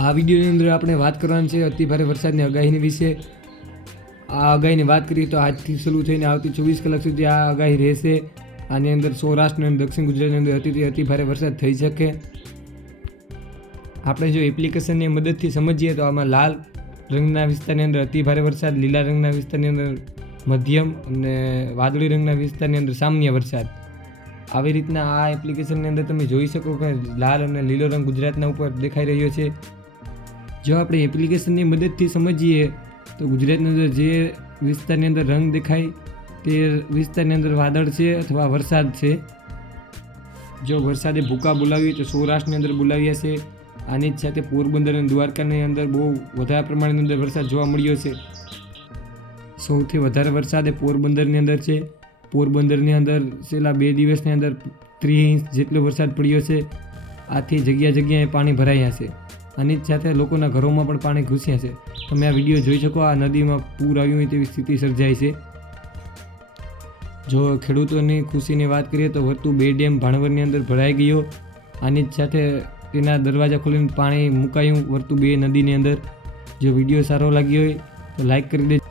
આ વિડીયોની અંદર આપણે વાત કરવાની છે અતિ ભારે વરસાદની આગાહીની વિશે. આ આગાહીની વાત કરીએ તો આજથી શરૂ થઈને આવતી ચોવીસ કલાક સુધી આ આગાહી રહેશે. આની અંદર સૌરાષ્ટ્ર અને દક્ષિણ ગુજરાતની અંદર અતિથી અતિ ભારે વરસાદ થઈ શકે. આપણે જો એપ્લિકેશનની મદદથી સમજીએ તો આમાં લાલ રંગના વિસ્તારની અંદર અતિ ભારે વરસાદ, લીલા રંગના વિસ્તારની અંદર મધ્યમ અને વાદળી રંગના વિસ્તારની અંદર સામાન્ય વરસાદ. આવી રીતના આ એપ્લિકેશનની અંદર તમે જોઈ શકો કે લાલ અને લીલો રંગ ગુજરાતના ઉપર દેખાઈ રહ્યો છે. જો આપણે એપ્લિકેશનની મદદથી સમજીએ, તો ગુજરાતની અંદર જે વિસ્તારની અંદર રંગ દેખાય, તે વિસ્તારની અંદર વાદળ છે અથવા વરસાદ છે. જો વરસાદે ભૂકા બોલાવી તો સૌરાષ્ટ્રની અંદર બોલાવ્યા છે. આની જ સાથે પોરબંદર અને દ્વારકાની અંદર બહુ વધારે પ્રમાણની અંદર વરસાદ જોવા મળ્યો છે. સૌથી વધારે વરસાદ એ પોરબંદરની અંદર છે. પોરબંદરની અંદર છેલ્લા બે દિવસની અંદર ત્રીસ ઇંચ જેટલો વરસાદ પડ્યો છે. આથી જગ્યા જગ્યાએ પાણી ભરાયા છે. આની જ સાથે લોકોના ઘરોમાં પણ પાણી ઘૂસ્યા છે. તમે આ વીડિયો જોઈ શકો, આ નદીમાં પૂર આવ્યું હોય તેવી સ્થિતિ સર્જાઈ છે. જો ખેડૂતોની ખુશીની વાત કરીએ તો વર્તુ બે ડેમ ભાણવરની અંદર ભરાઈ ગયો. આની જ સાથે તેના દરવાજા ખોલીને પાણી મુકાયું વર્તુ બે નદીની અંદર. જો વીડિયો સારો લાગ્યો હોય તો લાઈક કરી દેજો.